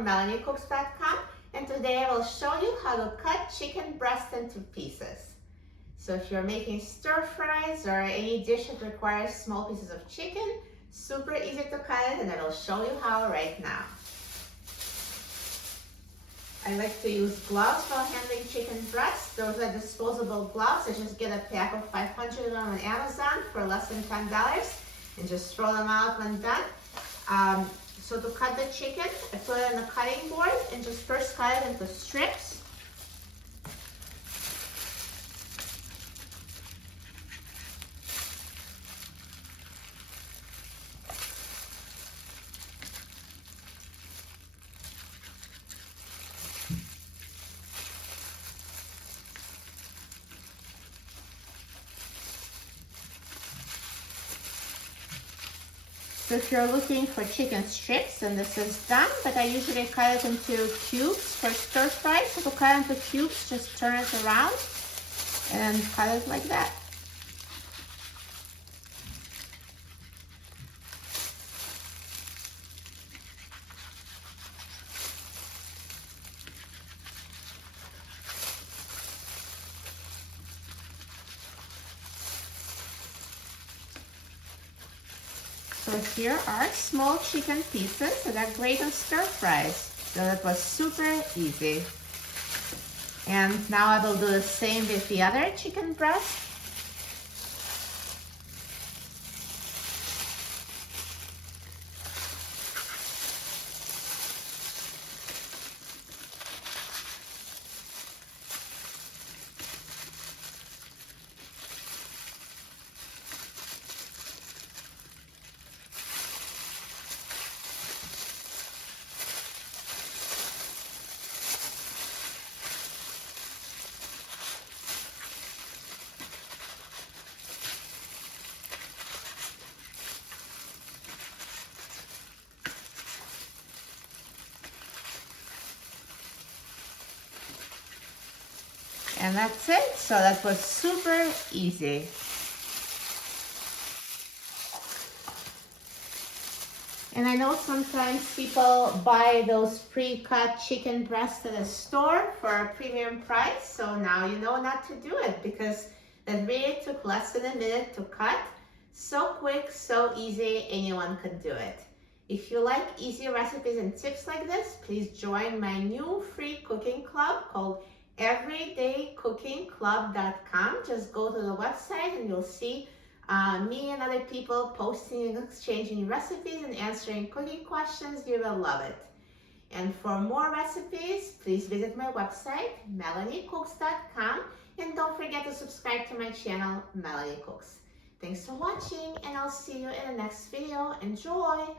from MelanieCooks.com, and today I will show you how to cut chicken breast into pieces. So if you're making stir fries or any dish that requires small pieces of chicken, super easy to cut it, and I will show you how right now. I like to use gloves while handling chicken breasts. Those are disposable gloves. I just get a pack of 500 of them on Amazon for less than $10 and just throw them out when done. So to cut the chicken, I put it on the cutting board and just first cut it into strips. So if you're looking for chicken strips, then this is done, but I usually cut it into cubes for stir fry. So to cut into cubes, just turn it around and cut it like that. So here are small chicken pieces that are great on stir fries. So that was super easy. And now I will do the same with the other chicken breast. And that's it. So that was super easy. And I know sometimes people buy those pre-cut chicken breasts at a store for a premium price. So now you know not to do it because that really took less than a minute to cut. So quick, so easy, anyone can do it. If you like easy recipes and tips like this, please join my new free cooking club called everydaycookingclub.com. Just go to the website and you'll see me and other people posting and exchanging recipes and answering cooking questions. You will love it. And for more recipes, please visit my website, MelanieCooks.com, and don't forget to subscribe to my channel, Melanie Cooks. Thanks for watching, and I'll see you in the next video. Enjoy!